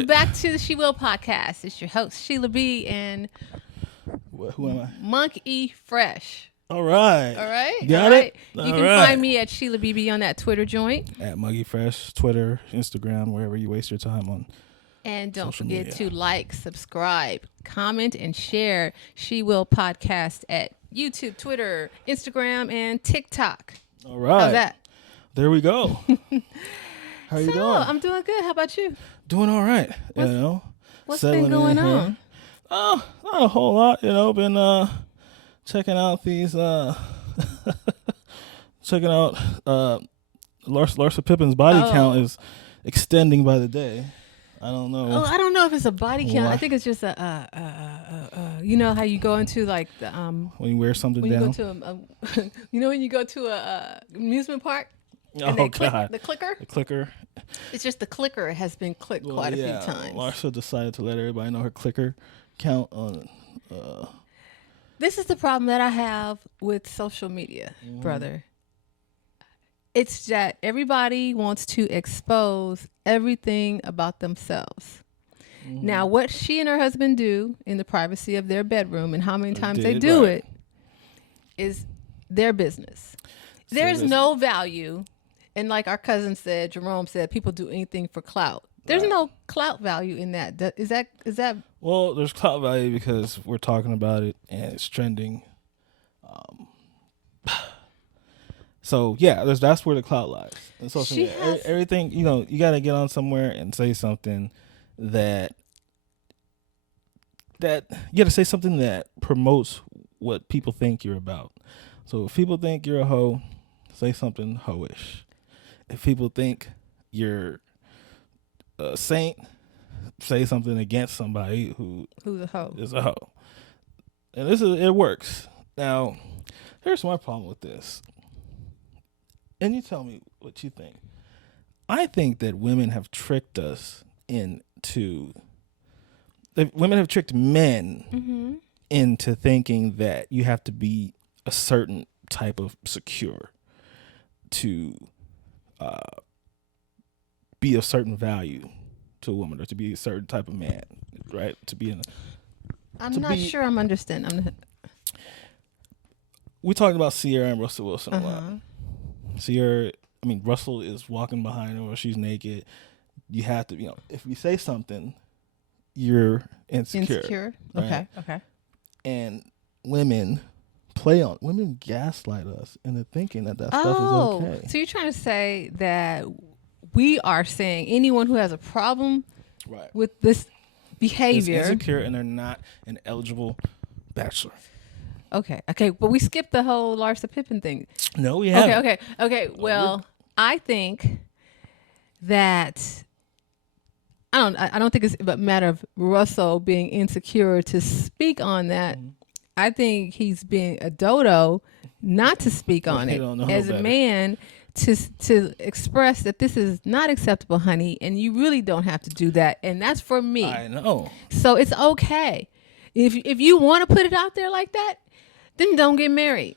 Welcome back to the She Will podcast. It's your host, Sheila B. and Who am I? Monk E. Fresh. All right. All right. Got it? You can find me at Sheila BB on that Twitter joint. At Muggy Fresh, Twitter, Instagram, wherever you waste your time on. And don't social forget media. to like, subscribe, comment, and share She Will podcast at YouTube, Twitter, Instagram, and TikTok. All right. How's that? There we go. How you doing? I'm doing good. How about you? Doing all right. What's Settling been going in here. on? Oh, not a whole lot. Been checking out these checking out Larsa Pippen's body count is extending by the day. I don't know. Oh, I don't know if it's a body count. Why? I think it's just you know how you go into like the When you wear something when down. you go to when you go to a amusement park and Oh they click God. the clicker. The clicker. It's just the clicker has been clicked quite a few times. Larsa decided to let everybody know her clicker count on. This is the problem that I have with social media, brother. It's that everybody wants to expose everything about themselves. Now, what she and her husband do in the privacy of their bedroom and how many times they do it is their business. There's no value. And like our cousin said, Jerome said, people do anything for clout. There's no clout value in that. Is that? Well, there's clout value because we're talking about it and it's trending. So yeah, that's where the clout lies. And social media, everything, you got to get on somewhere and say something that you got to say something that promotes what people think you're about. So if people think you're a hoe, say something hoish. If people think you're a saint, say something against somebody Who's a hoe? is a hoe. And it works. Now, here's my problem with this. And you tell me what you think. I think that women have tricked us women have tricked men into thinking that you have to be a certain type of secure to be a certain value to a woman or to be a certain type of man, right? I'm not sure I'm understanding. We're talking about Sierra and Russell Wilson a lot. Russell is walking behind her or she's naked. You have to, if we say something, you're insecure. Right? Okay. And women gaslight us into thinking that stuff is okay. So you're trying to say that we are saying anyone who has a problem with this behavior is insecure and they're not an eligible bachelor. Okay, but we skipped the whole Larsa Pippen thing. No, we haven't. Okay. Well, I think that I don't think it's a matter of Russell being insecure to speak on that. I think he's being a dodo not to speak on it as a man to express that this is not acceptable, honey, and you really don't have to do that, and that's for me. I know. So it's okay if you want to put it out there like that. Then don't get married.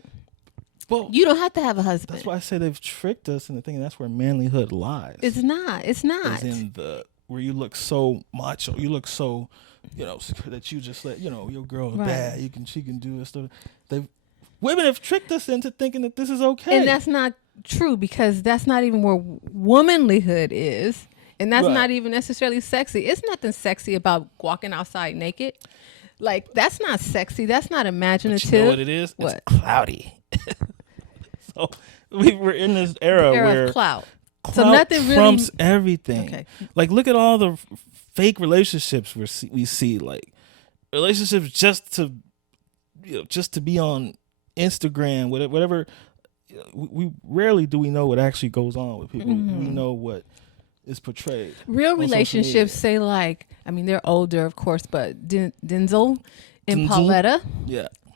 Well, you don't have to have a husband. That's why I say they've tricked us into thinking that's where manlyhood lies. It's not. It's in where you look so macho, you look so, that you just let your girl is bad. She can do this stuff. Women have tricked us into thinking that this is okay, and that's not true because that's not even where womanlyhood is, and that's not even necessarily sexy. It's nothing sexy about walking outside naked. Like, that's not sexy. That's not imaginative. But you know what it is? What? It's cloudy. So we're in this era where of clout. So nothing trumps everything. Okay. Like, look at all the fake relationships we see. Like, relationships just to be on Instagram, whatever. We rarely do we know what actually goes on with people. We know what is portrayed. Real relationships say they're older, of course, but Denzel and Pauletta,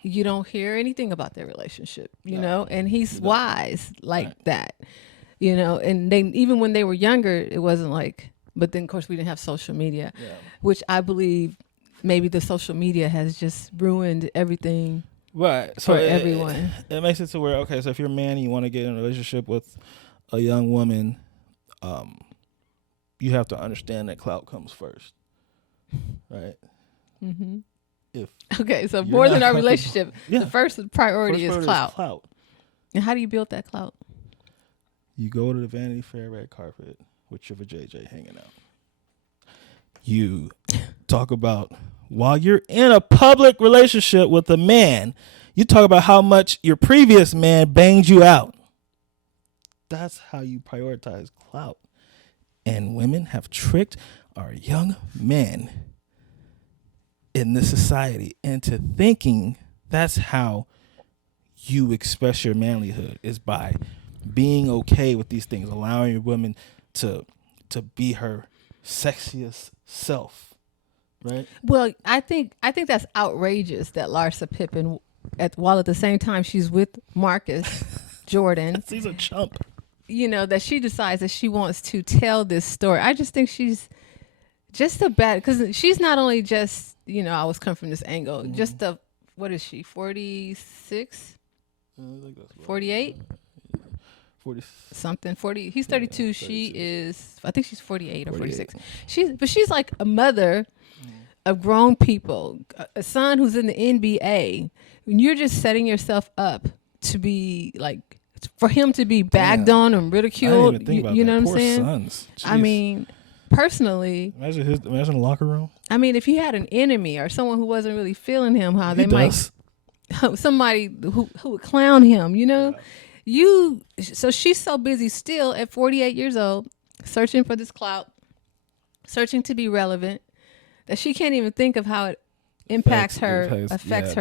you don't hear anything about their relationship, you know, and he's wise that, and they, even when they were younger, it wasn't like, but then of course we didn't have social media, which I believe maybe the social media has just ruined everything. Right. So for everyone. It makes it to where, so if you're a man and you want to get in a relationship with a young woman, you have to understand that clout comes first, right? Mm-hmm. If okay, so more than our relationship, yeah. the first priority is clout. Clout. And how do you build that clout? You go to the Vanity Fair red carpet with your JJ hanging out. You talk about, while you're in a public relationship with a man, you talk about how much your previous man banged you out. That's how you prioritize clout. And women have tricked our young men in this society into thinking that's how you express your manlyhood, is by being okay with these things, allowing your woman to be her sexiest self, right? Well, I think that's outrageous that Larsa Pippen, while at the same time she's with Marcus Jordan, he's a chump. You know, that she decides that she wants to tell this story. I just think she's just a bad, because she's not only just, you know, I was coming from this angle, just a, what is she, 46? 48? 40 something. 40. He's 32. She is, I think she's 48 or 46. She's like a mother of grown people, a son who's in the NBA. When you're just setting yourself up to be like, for him to be bagged on and ridiculed. I didn't even think about you that. know what Poor I'm saying? Sons. I mean, personally, imagine the locker room. I mean, if he had an enemy or someone who wasn't really feeling him, how they might, somebody who would clown him, you know. So she's so busy still at 48 years old, searching for this clout, searching to be relevant, that she can't even think of how it affects her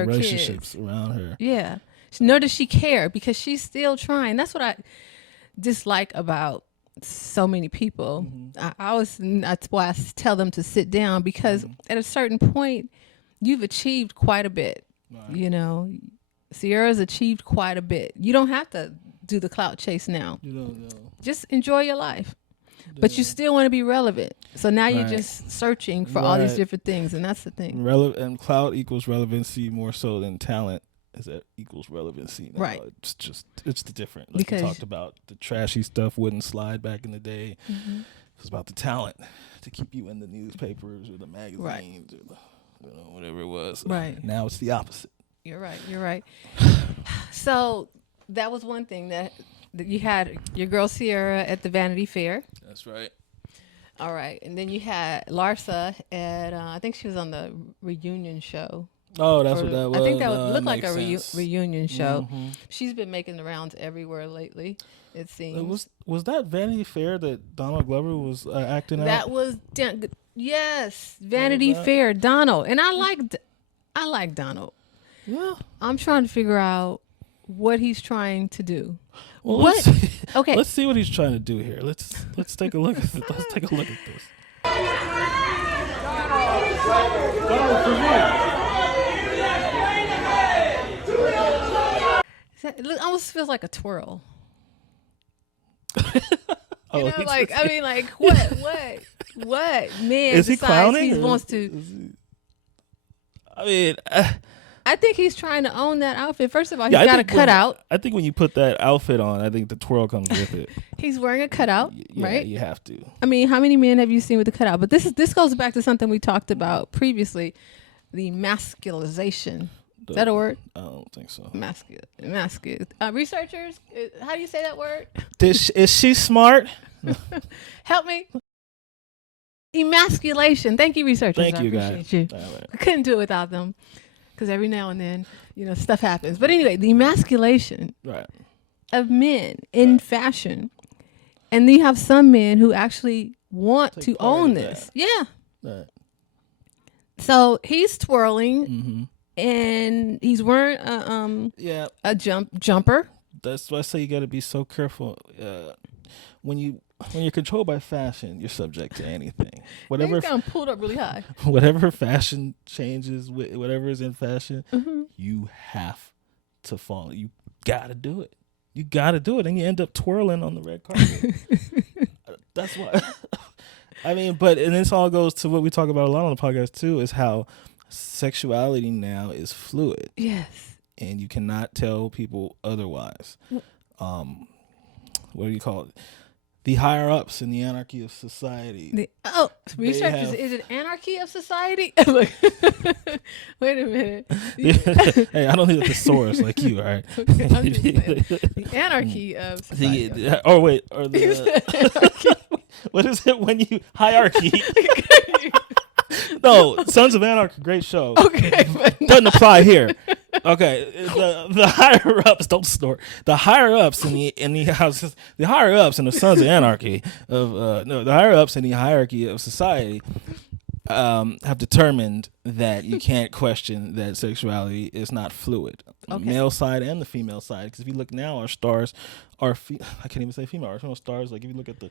relationships kids around her. Yeah, nor does she care, because she's still trying. That's what I dislike about so many people. That's why I tell them to sit down, because at a certain point, you've achieved quite a bit. Right. You know, Sierra's achieved quite a bit. You don't have to do the clout chase now. You don't know. Just enjoy your life. But you still want to be relevant. So now you're just searching for all these different things, and that's the thing. And clout equals relevancy more so than talent that equals relevancy now. Right. It's the different. Like we talked about, the trashy stuff wouldn't slide back in the day. Mm-hmm. It was about the talent to keep you in the newspapers or the magazines or the, whatever it was. Right. Now it's the opposite. You're right. So that was one thing that you had your girl Sierra at the Vanity Fair. That's right. All right. And then you had Larsa at, I think she was on the reunion show. Oh, that's what that was. I think that looked like a reunion show. Mm-hmm. She's been making the rounds everywhere lately, it seems. Was that Vanity Fair that Donald Glover was acting at? That was, yes, Vanity Fair, Donald. And I like Donald. Yeah. I'm trying to figure out what he's trying to do. Well, let's see what he's trying to do here. Let's take a look at this. Let's take a look at this. Donald, for me. It almost feels like a twirl. What? Man, is he clowning? He wants to. I think he's trying to own that outfit. First of all, he's got a cutout. I think when you put that outfit on, I think the twirl comes with it. He's wearing a cutout, right? You have to. I mean, how many men have you seen with a cutout? But this goes back to something we talked about previously, the masculization. Is that a word? I don't think so. Masculine. Researchers, how do you say that word? Is she smart? Help me. Emasculation. Thank you, researchers. Thank you, guys. Appreciate you. Right. I couldn't do it without them, because every now and then, stuff happens. But anyway, the emasculation of men in fashion. And then you have some men who actually want to own this. Yeah. Right. So he's twirling. Mm-hmm. And he's wearing a jumper. That's why I say you got to be so careful. When you're controlled by fashion, you're subject to anything. Whatever. He's kind of pulled up really high. Whatever fashion changes, whatever is in fashion, you have to follow. You got to do it. You got to do it, and you end up twirling on the red carpet. That's why. And this all goes to what we talk about a lot on the podcast too, is how sexuality now is fluid. Yes. And you cannot tell people otherwise. What do you call it? the higher ups in the anarchy of society. Research is it anarchy of society? Wait a minute. Hey, I don't need a thesaurus like you, all right? Okay, I'm just saying. The anarchy of society. What is it when you hierarchy? No, Sons of Anarchy, great show. Okay, doesn't apply here. Okay, the higher ups don't snort. The higher ups in the houses, the higher ups in the Sons of Anarchy the higher ups in the hierarchy of society have determined that you can't question that sexuality is not fluid. Okay. The male side and the female side. Because if you look now, our stars are I can't even say female. Our female stars, like if you look at the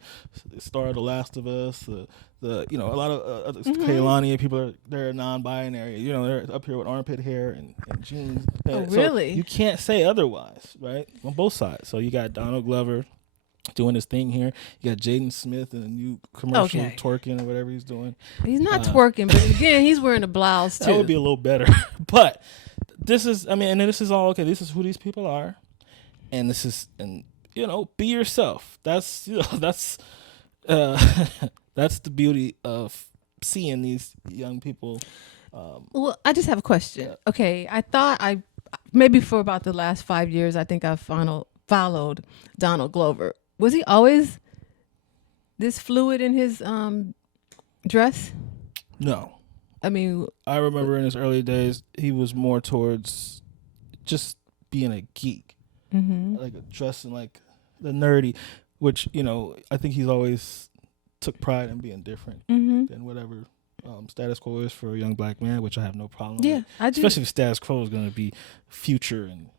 star of The Last of Us, the a lot of Kaylani people they're non-binary. They're up here with armpit hair and jeans. Oh, really? So you can't say otherwise, right? On both sides. So you got Donald Glover doing his thing here. You got Jaden Smith in a new commercial twerking or whatever he's doing. He's not twerking, but again, he's wearing a blouse too. That would be a little better. But this is, and this is all okay. This is who these people are, and this is, be yourself. That's that's the beauty of seeing these young people. Well, I just have a question. Yeah. Okay, I thought maybe for about the last 5 years, I think I followed Donald Glover. Was he always this fluid in his dress? No. I mean, I remember in his early days, he was more towards just being a geek, like dressing like the nerdy, which I think he's always took pride in being different than whatever status quo is for a young black man, which I have no problem with. I do. Especially if status quo is going to be Future and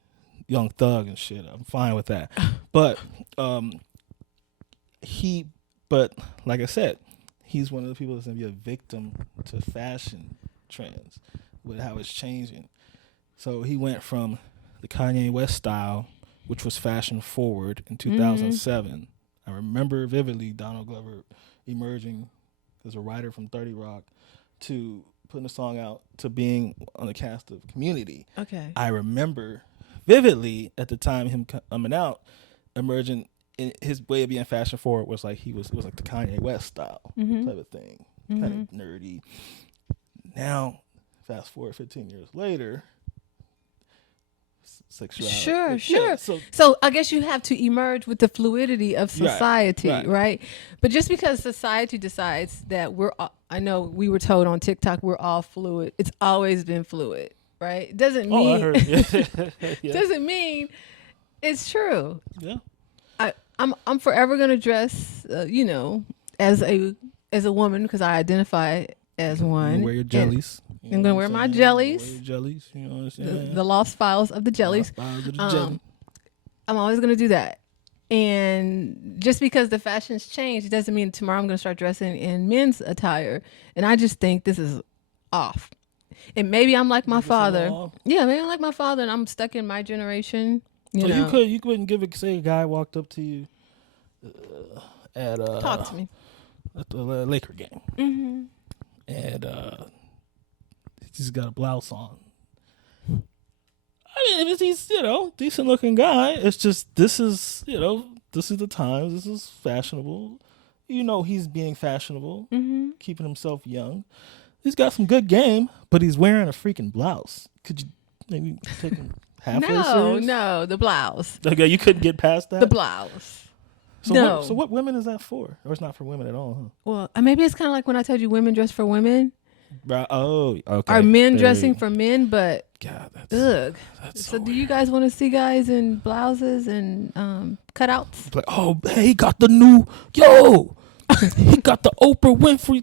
Young Thug and shit. I'm fine with that. But like I said, he's one of the people that's going to be a victim to fashion trends with how it's changing. So he went from the Kanye West style, which was fashion forward in 2007. I remember vividly Donald Glover emerging as a writer from 30 Rock to putting a song out to being on the cast of Community. Okay. I remember vividly at the time him coming out, emerging in his way of being fashion forward was like like the Kanye West style type of thing, kind of nerdy. Now, fast forward 15 years later, sexuality. Sure. So I guess you have to emerge with the fluidity of society, right? But just because society decides that I know we were told on TikTok we're all fluid. It's always been fluid, right? It doesn't mean I heard. doesn't mean it's true. Yeah. I'm forever gonna dress, as a woman because I identify as one. Wear your jellies. I'm gonna wear my jellies. Wear your jellies. You know what I'm saying? The lost files of the jellies. I'm always gonna do that. And just because the fashion's changed, it doesn't mean tomorrow I'm gonna start dressing in men's attire. And I just think this is off. And maybe I'm like my father. Yeah, maybe I'm like my father, and I'm stuck in my generation. You couldn't say a guy walked up to you at talk to me at the Laker game, and he's got a blouse on. I mean, if he's decent looking guy, it's just this is the times. This is fashionable. He's being fashionable, keeping himself young. He's got some good game, but he's wearing a freaking blouse. Could you maybe take him halfway serious? No, the blouse. Okay, you couldn't get past that? The blouse. So what women is that for? Or it's not for women at all, huh? Well, maybe it's kind of like when I told you women dress for women. Oh, okay. Are men dressing for men? But God, that's so do you guys want to see guys in blouses and cutouts? Like, oh, hey, he got the new he got the Oprah Winfrey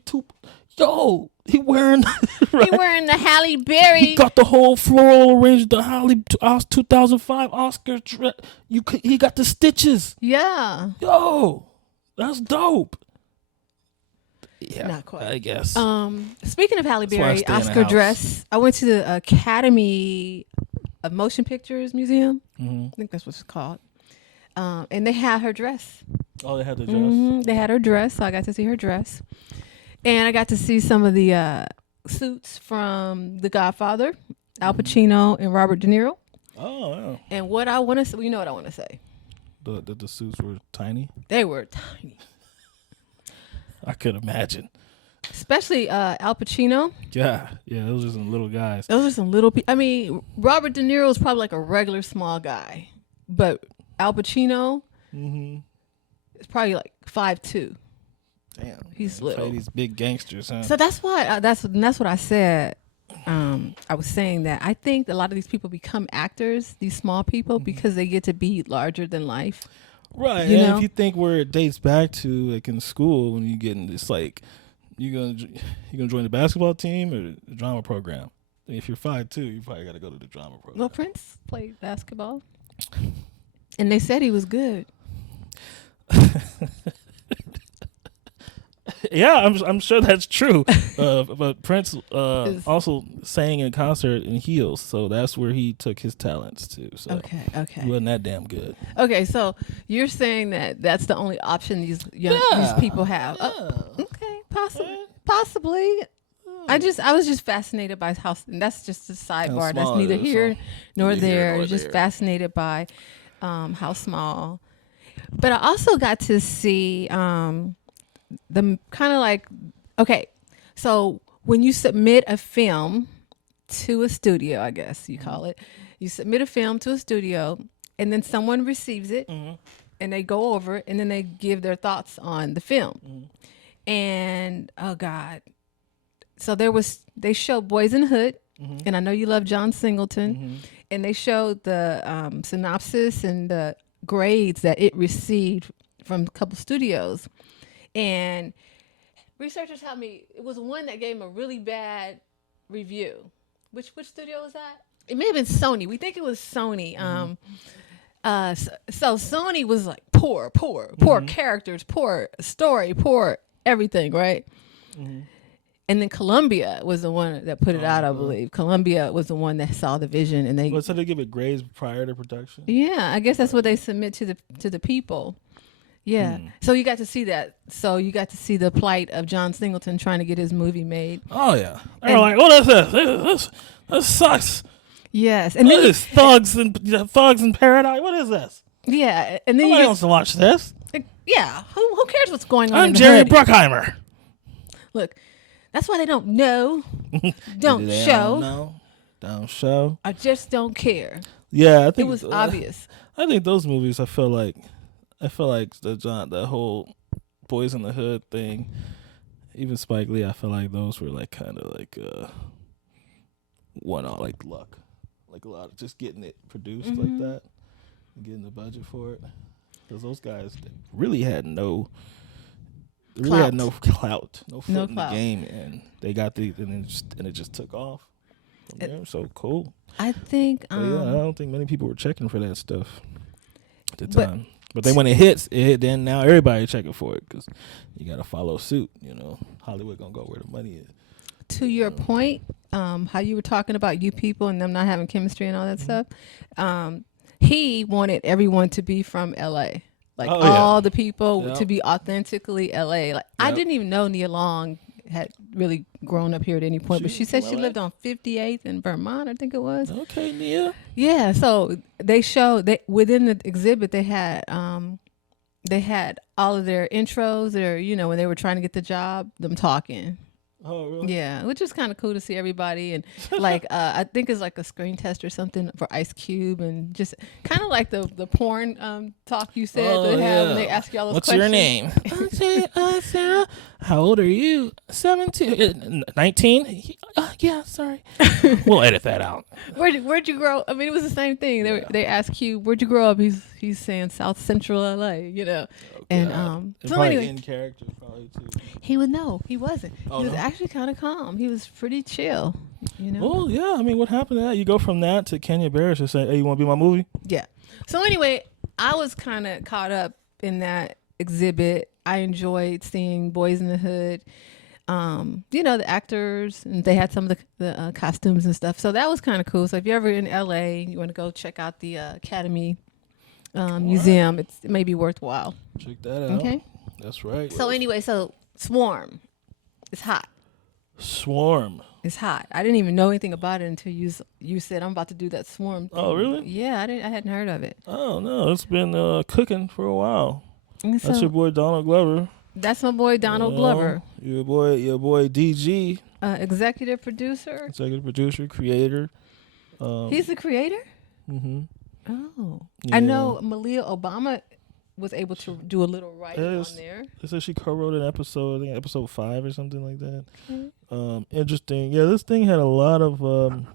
yo. He wearing right? He wearing the Halle Berry. He got the whole floral arranged, the Halle 2005 Oscar dress. He got the stitches. Yeah. Yo, that's dope. Yeah, not quite. I guess. Speaking of Halle Berry Oscar dress, I went to the Academy of Motion Pictures Museum. I think that's what it's called. And they had her dress. Oh, they had the dress. They had her dress, so I got to see her dress. And I got to see some of the suits from The Godfather, Al Pacino and Robert De Niro. Oh, wow. And what I want to say, you know what I want to say. the suits were tiny? They were tiny. I could imagine. Especially Al Pacino. Yeah, those are some little guys. Those are some little people. I mean, Robert De Niro is probably like a regular small guy, but Al Pacino is probably like 5'2". Damn, he's little. These big gangsters, huh? So that's why that's what I said. I was saying that I think a lot of these people become actors, these small people, because they get to be larger than life. Right. And if you think where it dates back to, like in school, when you get in this, like, you gonna join the basketball team or the drama program? If you're 5'2", you probably got to go to the drama program. Well, Prince played basketball, and they said he was good. Yeah, I'm sure that's true. But Prince also sang in concert in heels, so that's where he took his talents to. So okay, he wasn't that damn good. Okay, so you're saying that that's the only option these people have. Okay, possibly. I was just fascinated by how, and that's just a sidebar. That's neither here nor there. Just fascinated by how small. But I also got to see the kind of like, okay, so when you submit a film to a studio, I guess you call it, you submit a film to a studio, and then someone receives it, and they go over it, and then they give their thoughts on the film. And oh God, so they showed Boyz N The Hood, and I know you love John Singleton, and they showed the synopsis and the grades that it received from a couple studios. And researchers tell me it was one that gave him a really bad review. Which studio was that? It may have been Sony. We think it was Sony. So Sony was like poor characters, poor story, poor everything, right? And then Columbia was the one that put it out, I believe. Columbia was the one that saw the vision, and they. So they give it grades prior to production. Yeah, I guess that's what they submit to the people. Yeah. So you got to see that. So you got to see the plight of John Singleton trying to get his movie made. Oh yeah. They're like, what is this? This sucks. Yes. And then is thugs in paradise. What is this? Yeah. And then nobody wants to watch this. Yeah. Who cares what's going on? I'm Jerry Bruckheimer. Look, that's why they don't know. Don't they show. Don't show. I just don't care. Yeah, I think it was obvious. I think those movies, I feel like the whole Boyz N The Hood thing, even Spike Lee, I feel like those were like kind of like one on like luck, like a lot of just getting it produced like that, and getting the budget for it, because those guys really had no clout, no foot in the game, and they got and it just took off from there. So cool. I think. I don't think many people were checking for that stuff at the time. But then when it hits, then now everybody checking for it because you got to follow suit. You know, Hollywood gonna go where the money is. To your point, how you were talking about you people and them not having chemistry and all that stuff, he wanted everyone to be from L.A. Like all the people to be authentically L.A. Like I didn't even know Nia Long had really grown up here at any point, but she said she lived on 58th in Vermont, I think it was. Okay, Nia. Yeah, so they showed within the exhibit they had all of their intros, when they were trying to get the job, them talking. Oh, really? Yeah, which is kind of cool to see everybody, and like I think it's like a screen test or something for Ice Cube, and just kind of like the porn talk you said they have when they ask you all those What's questions. What's your name? Sarah. How old are you? 17, 19. Yeah, sorry. We'll edit that out. Where'd you grow? I mean, it was the same thing. They ask you, where'd you grow up? He's saying South Central LA, and so anyway, in character probably too. He wasn't. He was actually kind of calm. He was pretty chill, Oh yeah, I mean, what happened to that? You go from that to Kenya Barris just saying, "Hey, you want to be my movie?" Yeah. So anyway, I was kind of caught up in that exhibit. I enjoyed seeing Boyz N The Hood. The actors, and they had some of the costumes and stuff. So that was kind of cool. So if you're ever in LA, you want to go check out the Academy Museum, it may be worthwhile. Check that out. Okay. That's right. So anyway, Swarm. It's hot. Swarm. It's hot. I didn't even know anything about it until you said I'm about to do that swarm thing. Oh, really? Yeah, I hadn't heard of it. Oh no, it's been cooking for a while. And That's your boy Donald Glover. That's my boy Donald Glover. Your boy DG. Executive producer, creator. He's the creator. Mm-hmm. Oh, yeah. I know Malia Obama was able to do a little writing on there. It says she co-wrote an episode, I think episode 5 or something like that. Okay. Interesting. Yeah, this thing had a lot of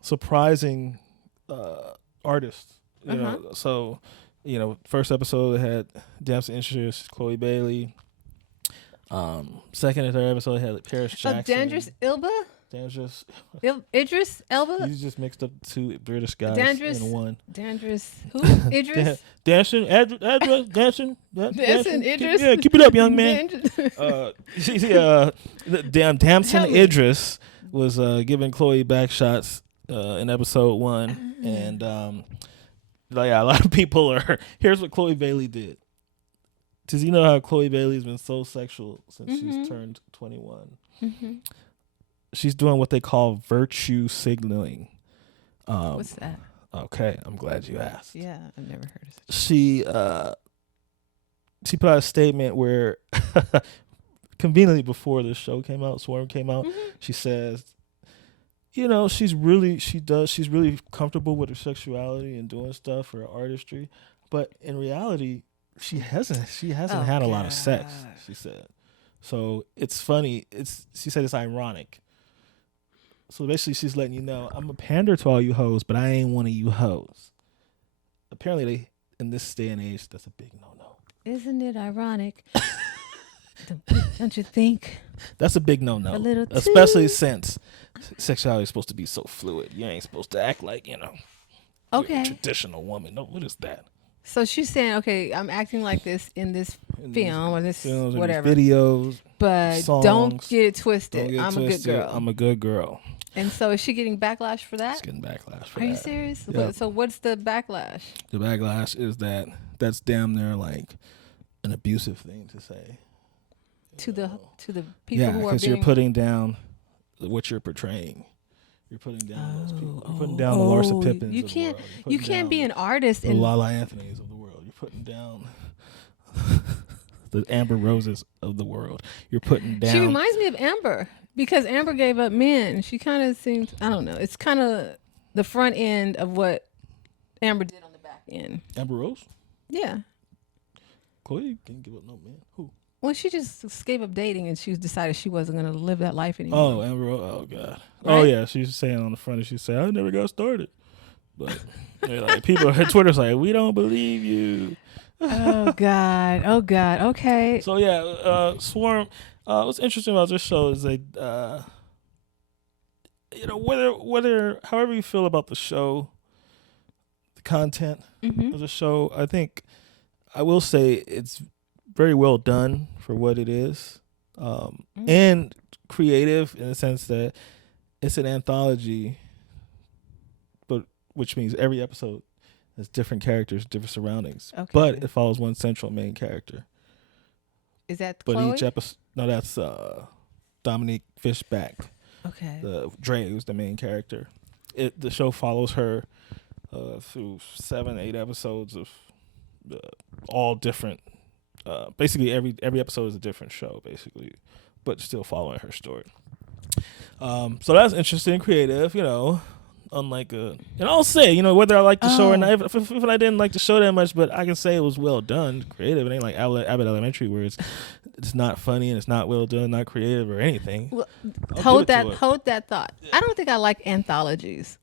surprising artists. You know, so first episode had Damson Idris, Chloe Bailey. Second and third episode had Paris Jackson. Dandris Ilba. Dandris. Idris Elba. You just mixed up 2 British guys in one. Dandris who? Idris. Dancing Idris. Yeah, keep it up, young man. Damson Idris was giving Chloe back shots in episode 1, and a lot of people are. Here's what Chloe Bailey did. Because you know how Chloe Bailey's been so sexual since she's turned 21. Mm-hmm. She's doing what they call virtue signaling. What's that? Okay, I'm glad you asked. Yeah, I've never heard of it. She put out a statement where, conveniently before the show came out, Swarm came out, she says, she's really comfortable with her sexuality and doing stuff for her artistry, but in reality, she hasn't had a lot of sex, she said. So it's funny. She said it's ironic. So basically she's letting you know, I'm a pander to all you hoes, but I ain't one of you hoes. Apparently in this day and age, that's a big no-no. Isn't it ironic? Don't you think? That's a big no-no. A little too. Especially since sexuality is supposed to be so fluid. You ain't supposed to act like, okay, you're a traditional woman. No, what is that? So she's saying, okay, I'm acting like this in this film or this films, whatever videos, but songs, don't get it twisted. A good girl. I'm a good girl. And so is she getting backlash for that? She's getting backlash for that. Are you that. serious? Yep. So what's the backlash? The backlash is that's damn near like an abusive thing to say. To the people who are because you're putting down what you're portraying. You're putting down those people. You're putting down the Larsa Pippens. You can't be an artist the Lala Anthony's of the world. You're putting down the Amber Roses of the world. You're putting down. She reminds me of Amber because Amber gave up men. She kind of seems, I don't know. It's kind of the front end of what Amber did on the back end. Amber Rose? Yeah. Chloe didn't give up no man. Who? Well, she just gave up dating and she decided she wasn't going to live that life anymore. Oh, Amber Rose. Oh, God. Right? Oh, yeah. She's saying on the front, she said, I never got started. But people, her Twitter's like, we don't believe you. Oh, God. Okay. So, yeah, Swarm. What's interesting about this show is whether however you feel about the show, the content of the show, I think I will say it's very well done for what it is, and creative in the sense that it's an anthology, but which means every episode has different characters, different surroundings, but it follows one central main character. Is that But Chloe? each episode, no, that's Dominique Fishback. Okay. Dre, who's the main character. The show follows her through 7-8 episodes of all different. Basically, every episode is a different show, basically, but still following her story. So that's interesting, creative, unlike and I'll say, whether I like the show or not, if I didn't like the show that much, but I can say it was well done, creative. It ain't like Abbott Elementary where it's not funny and it's not well done, not creative or anything. Well, hold that thought. I don't think I like anthologies.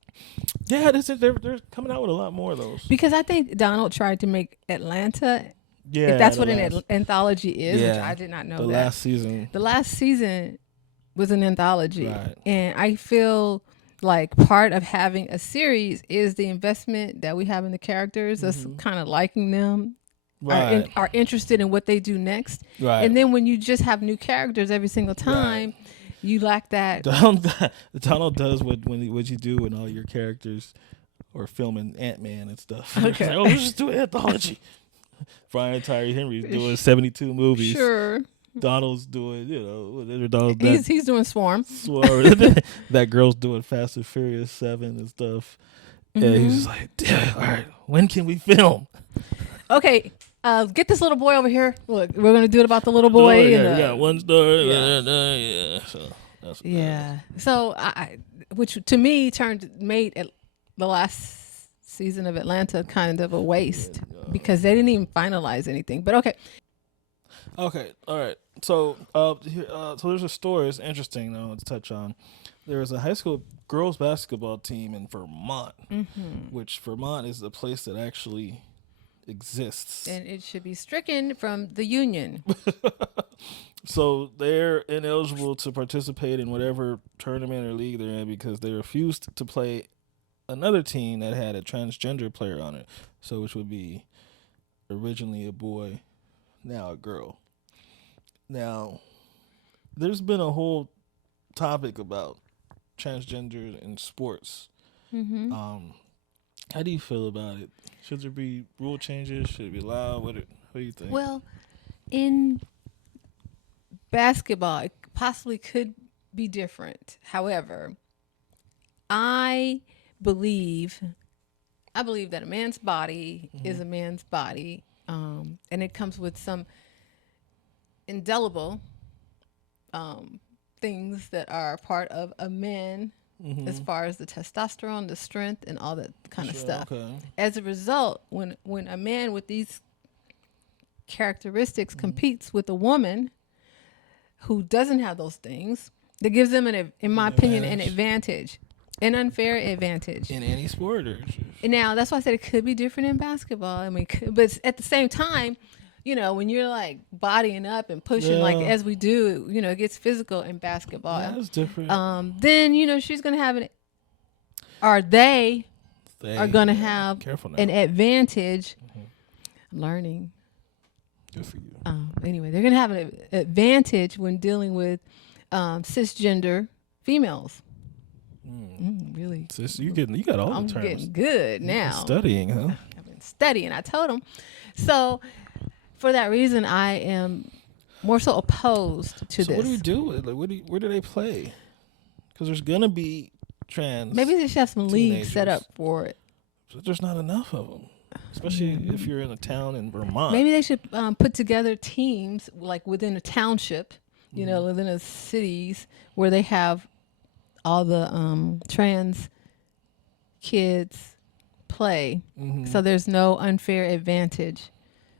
Yeah, they're coming out with a lot more of those. Because I think Donald tried to make Atlanta. Yeah, if that's what an anthology is, which I did not know the that. The last season was an anthology. Right. And I feel like part of having a series is the investment that we have in the characters, us kind of liking them, are interested in what they do next. Right. And then when you just have new characters every single time, you lack that. Donald does what you do when all your characters are filming Ant-Man and stuff. Okay. Like, let's just do an anthology. Brian Tyree Henry's doing 72 movies. Sure. Donald's doing, whatever Donald's doing. He's doing Swarm. That girl's doing Fast and Furious 7 and stuff. Mm-hmm. And he's just like, all right, when can we film? Okay, get this little boy over here. Look, we're going to do it about the little boy. We got one story. Yeah. So, which to me made the last season of Atlanta kind of a waste because they didn't even finalize anything. But okay. Okay, all right. So, so there's a story. It's interesting though to touch on. There was a high school girls basketball team in Vermont, which Vermont is the place that actually exists, and it should be stricken from the union. So they're ineligible to participate in whatever tournament or league they're in because they refused to play another team that had a transgender player on it. So which would be originally a boy, now a girl. Now, there's been a whole topic about transgender in sports. Mm-hmm. How do you feel about it? Should there be rule changes? Should it be allowed? What do you think? Well, in basketball, it possibly could be different. However, I believe that a man's body is a man's body, and it comes with some indelible things that are part of a man as far as the testosterone, the strength, and all that kind of stuff. Okay. As a result, when a man with these characteristics competes with a woman who doesn't have those things, that gives them, in my opinion, an advantage. An unfair advantage. In any sport? Now, that's why I said it could be different in basketball. I mean, but at the same time, when you're like bodying up and pushing like as we do, it gets physical in basketball. Yeah, that's different. Then, she's going to have they are going to have an advantage learning. Good for you. Anyway, they're going to have an advantage when dealing with cisgender females. Really? Sis, you got all the terms. I'm getting good now. Studying, huh? I've been studying. I told them. So, for that reason, I am more so opposed to this. So what do you do? Like, where do they play? Because there's gonna be trans. Maybe they should have some leagues set up for it. But there's not enough of them, especially if you're in a town in Vermont. Maybe they should put together teams like within a township, within the cities where they have all the trans kids play, so there's no unfair advantage.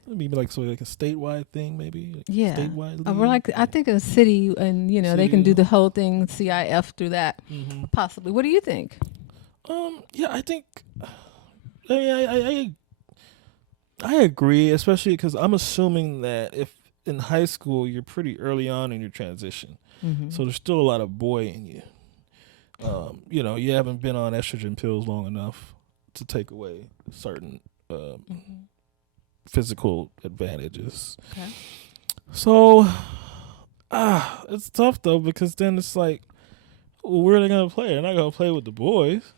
Maybe like a statewide thing, maybe. Yeah, statewide league. I think a city, and city. They can do the whole thing CIF through that, possibly. What do you think? Yeah, I think. I agree, especially because I'm assuming that if in high school you're pretty early on in your transition, so there's still a lot of boy in you. You haven't been on estrogen pills long enough to take away certain physical advantages. Okay. So, it's tough though because then it's like, well, where are they gonna play? They're not gonna play with the boys.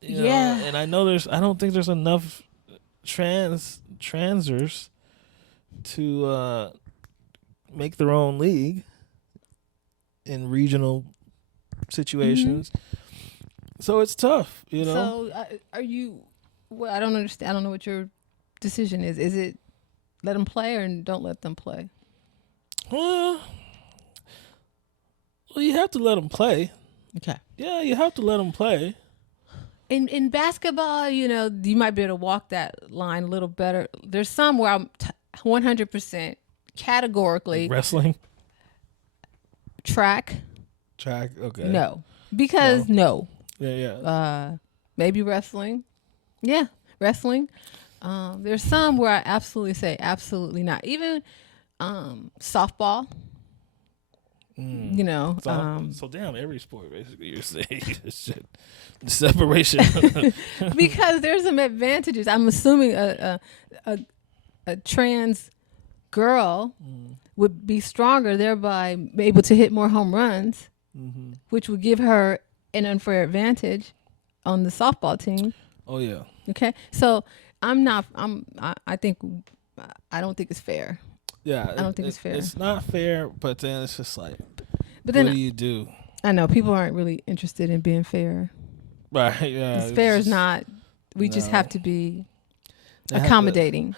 You know, and I don't think there's enough transers to make their own league in regional situations. So it's tough, So are you? Well, I don't understand. I don't know what your decision is. Is it let them play or don't let them play? Well, you have to let them play. Okay. Yeah, you have to let them play. In basketball, you might be able to walk that line a little better. There's some where I'm 100% categorically wrestling, track. Okay. No, because no. Yeah. Maybe wrestling. Yeah, wrestling. There's some where I absolutely say absolutely not. Even softball. So damn every sport basically you're saying shit. Separation. Because there's some advantages. I'm assuming a trans girl would be stronger, thereby able to hit more home runs, which would give her an unfair advantage on the softball team. Oh yeah. Okay. So I don't think it's fair. Yeah, I don't think it's fair. It's not fair, but then it's just like, but then, what do you do? I know people aren't really interested in being fair. Right, yeah. Fair is not. We just have to be accommodating.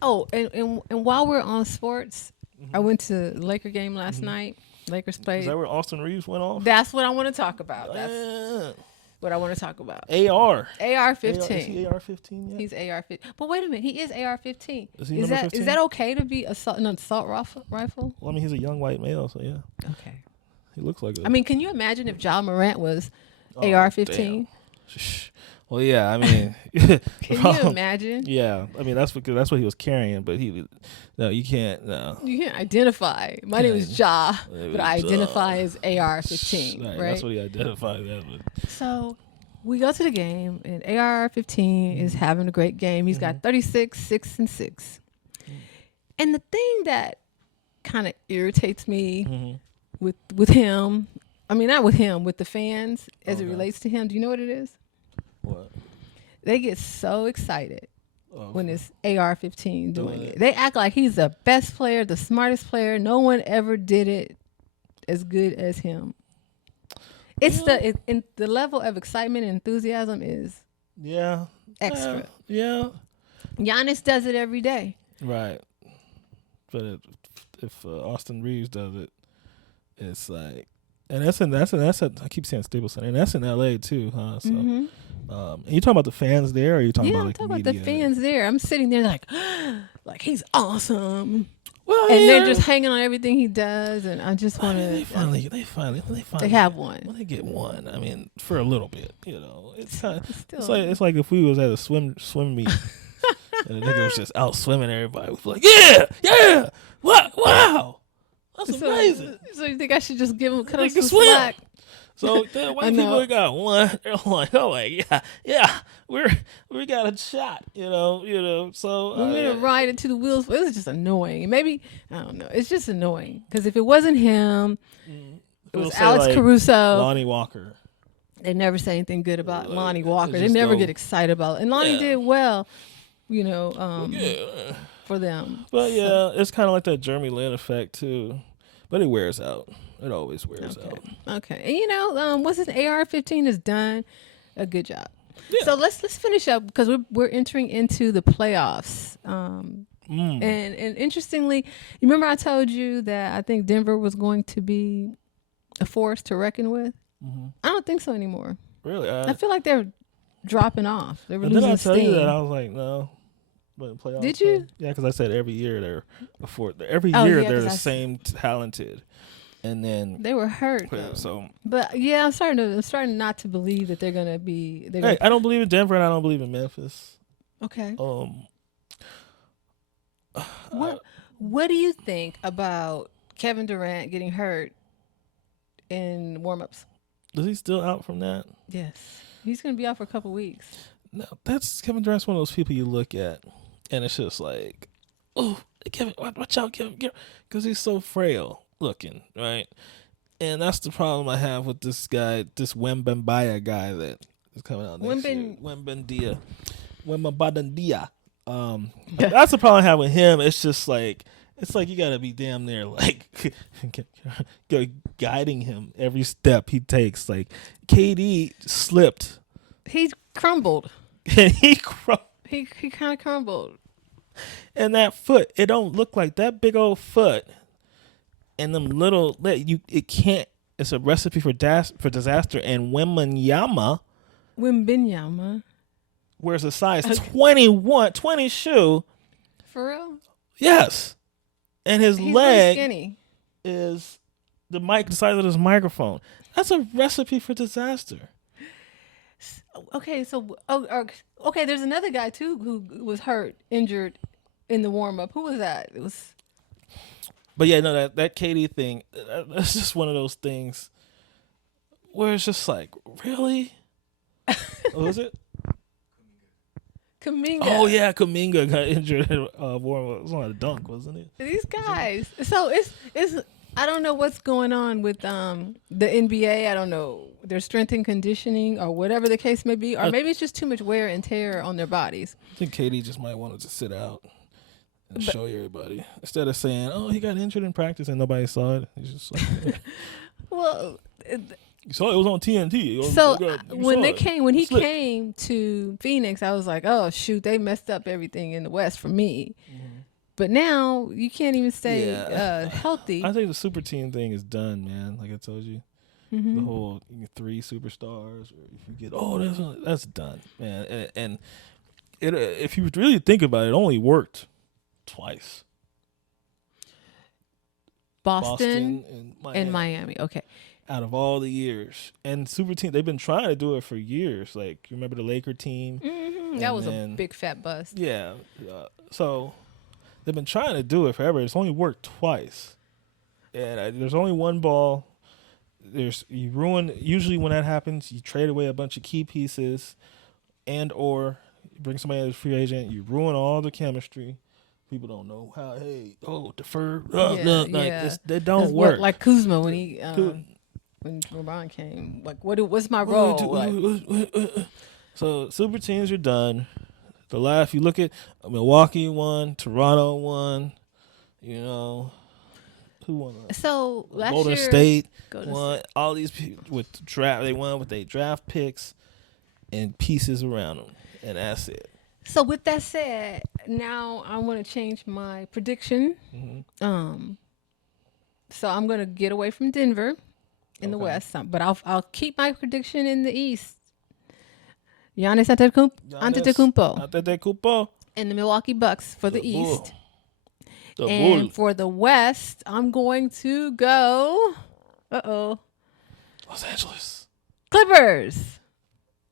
And while we're on sports, I went to the Laker game last night. Lakers played. Is that where Austin Reeves went off? That's what I want to talk about. That's what I want to talk about. AR-15. Is he AR-15 yet? He's AR-15. But wait a minute, he is AR-15. Is he number 15? Is that okay to be an assault rifle? Well, I mean, he's a young white male, so yeah. Okay. He looks like it. I mean, can you imagine if Ja Morant was AR-15? Well, yeah, I mean, can you imagine? Yeah, I mean that's what he was carrying, but you can't. No, you can't identify. My name is Ja, but I identify as AR-15. Right? That's what he identified as. So we go to the game, and AR-15 is having a great game. He's got 36, 6 and 6. And the thing that kind of irritates me with him, I mean not with him, with the fans as it relates to him. Do you know what it is? What? They get so excited when it's AR-15 doing it. They act like he's the best player, the smartest player. No one ever did it as good as him. It's the level of excitement and enthusiasm is extra. Yeah. Giannis does it every day. Right. But if Austin Reeves does it, it's like, and that's I keep saying Staples Center, and that's in LA too, huh? So, and you talking about the fans there, or are you talking about like I'm talking about the fans there. I'm sitting there like he's awesome. Well, and they're just hanging on everything he does, and I just want to. They finally have one. Well, they get one. I mean, for a little bit, it's like if we was at a swim meet, and the nigga was just out swimming everybody. Was like, yeah, wow. That's amazing. So you think I should just cut him some slack? So the white people got one. They're like, oh yeah, we got a shot, So we're gonna ride it to the wheels. It was just annoying. Maybe I don't know. It's just annoying because if it wasn't him, it was Alex Caruso, Lonnie Walker. They never say anything good about Lonnie Walker. They never get excited about it. And Lonnie did well, for them. But it's kind of like that Jeremy Lin effect too. But it wears out. It always wears out. Okay. And once this AR-15 is done, a good job. Yeah. So let's finish up because we're entering into the playoffs. And interestingly, you remember I told you that I think Denver was going to be a force to reckon with? I don't think so anymore. Really? I feel like they're dropping off. They were losing steam. Did I tell you that? I was like, no. Playoffs. Did you? Yeah, because I said every year they're they're the same talented, and then they were hurt. But I'm starting not to believe that they're gonna be. I don't believe in Denver, and I don't believe in Memphis. Okay. What do you think about Kevin Durant getting hurt in warm-ups? Is he still out from that? Yes, he's gonna be out for a couple weeks. No, Kevin Durant's one of those people you look at. And it's just like, oh, Kevin, watch out, Kevin, because he's so frail looking, right? And that's the problem I have with this guy, this Wembanyama guy that is coming out next year. Wembanyama. That's the problem I have with him. It's just like, you got to be damn near like guiding him every step he takes. Like KD slipped. He crumbled. And he crumbled. He kind of crumbled. And that foot, it don't look like that big old foot. And them little, it can't. It's a recipe for disaster. And Wembanyama wears a size 20 shoe. For real? Yes. And he's leg skinny. Is the size of his microphone. That's a recipe for disaster. Okay, so there's another guy too who was injured in the warm up. Who was that? It was. But yeah, no, that KD thing, that's just one of those things where it's just like, really? What was it? Kaminga. Oh yeah, Kaminga got injured in warm up. It was on a dunk, wasn't it? These guys. So it's. I don't know what's going on with the NBA. I don't know their strength and conditioning or whatever the case may be. Or maybe it's just too much wear and tear on their bodies. I think KD just might want to sit out. and show everybody instead of saying, "Oh, he got injured in practice and nobody saw it." He's just like, well, you saw it was on TNT. When he came to Phoenix, I was like, "Oh shoot, they messed up everything in the West for me." Mm-hmm. But now you can't even stay healthy. I think the super team thing is done, man. Like I told you, the whole 3 superstars, or if you get that's done, man. And it if you really think about it, it only worked twice. Boston and Miami. Okay. Out of all the years, and super team, they've been trying to do it for years. Like you remember the Laker team? Mm-hmm. That was a big fat bust. Yeah. So they've been trying to do it forever. It's only worked twice, and there's only one ball. Usually when that happens, you trade away a bunch of key pieces, and or you bring somebody as a free agent. You ruin all the chemistry. People don't know how. Hey, defer. They don't work. Like Kuzma when he when LeBron came. Like, what's my role? So super teams are done. If you look at Milwaukee won, Toronto won. You know, who won? So last Golden year, State won. All these people with draft, they won with their draft picks and pieces around them, and that's it. So with that said, now I want to change my prediction. Mm-hmm. So I'm going to get away from Denver in the West, but I'll keep my prediction in the East. Giannis Antetokounmpo and the Milwaukee Bucks for the East. And for the West, I'm going to go. Los Angeles Clippers.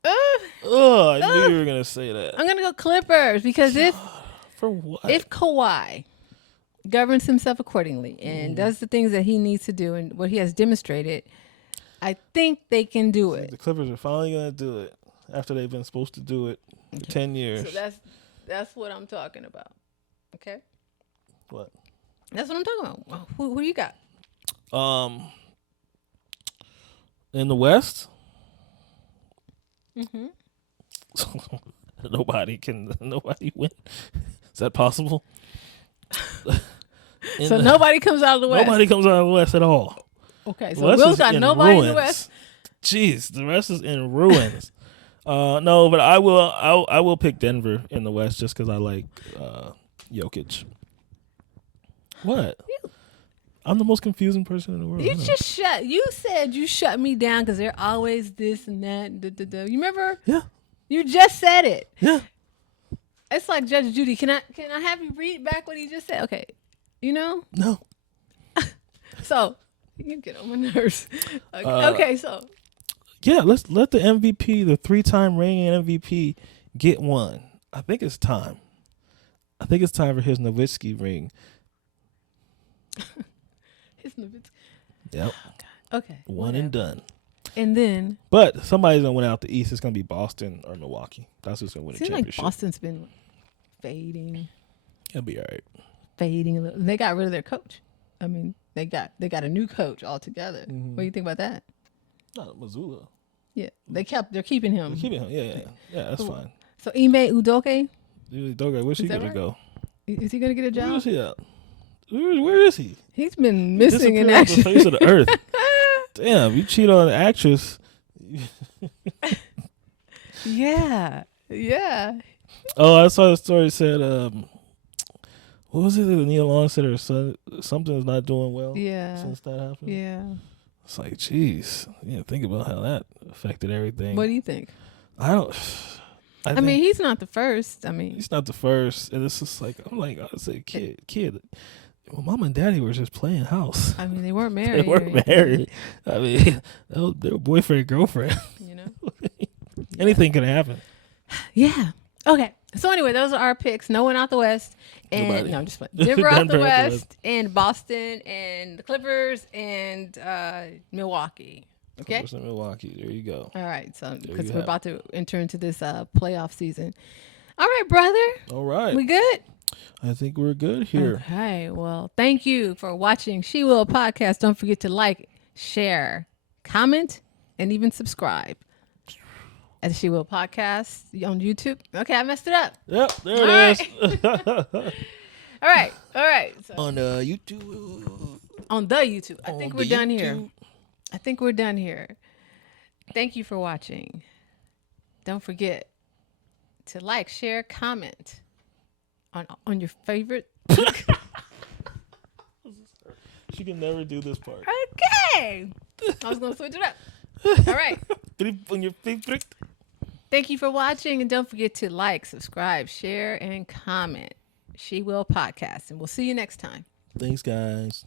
I knew you were gonna say that. I'm gonna go Clippers because for what? If Kawhi governs himself accordingly and does the things that he needs to do and what he has demonstrated, I think they can do it. The Clippers are finally gonna do it after they've been supposed to do it for 10 years. So that's what I'm talking about. Okay. What? That's what I'm talking about. Who you got? In the West. Mm-hmm. Nobody win. Is that possible? So nobody comes out of the West. Nobody comes out of the West at all. Okay, so Will's got nobody in the West. Jeez, the rest is in ruins. No, but I will pick Denver in the West just because I like Jokic. What? I'm the most confusing person in the world. You said you shut me down because they're always this and that. You remember? Yeah. You just said it. Yeah. It's like Judge Judy. Can I have you read back what he just said? Okay. You know? No. So you get on my nerves. Okay, so. Yeah, let's let the MVP, the 3-time reigning MVP, get one. I think it's time. I think it's time for his Nowitzki ring. Yep. Oh, okay. One and done. And then. But somebody's gonna win out the East. It's gonna be Boston or Milwaukee. That's who's gonna win the championship. Like Boston's been fading. It'll be all right. Fading a little. They got rid of their coach. I mean, they got a new coach altogether. Mm-hmm. What do you think about that? Not Missoula. Yeah, they're keeping him. They're keeping him. Yeah. That's fine. So Ime Udoka. Where's he gonna go? Is he gonna get a job? Where is he at? Where is he? He's been missing in action. Off the face of the earth. Damn, you cheat on an actress. Yeah. Oh, I saw the story said, what was it that Neil Long said her son, something is not doing well since that happened? Yeah. It's like, geez, think about how that affected everything. What do you think? I mean, he's not the first. He's not the first. And it's just like, I was a kid. Well, mom and daddy were just playing house. I mean, they weren't married. They weren't married. I mean, they were boyfriend, girlfriend. Anything can happen. Yeah. Okay. So anyway, those are our picks. No one out the West. And Nobody. No, I'm just playing. Denver out the West, and Boston, and the Clippers, and Milwaukee. Okay. Clippers and Milwaukee. There you go. All right. So because we're about to enter into this playoff season. All right, brother. All right. We good? I think we're good here. Okay. Well, thank you for watching She Will Podcast. Don't forget to like, share, comment, and even subscribe at the She Will Podcast on YouTube. Okay, I messed it up. Yep, there it is. All right. So, on YouTube. On the YouTube. I think we're done here. YouTube. I think we're done here. Thank you for watching. Don't forget to like, share, comment on your favorite. She can never do this part. Okay. I was going to switch it up. All right. On your favorite. Thank you for watching. And don't forget to like, subscribe, share, and comment. She Will Podcast. And we'll see you next time. Thanks, guys.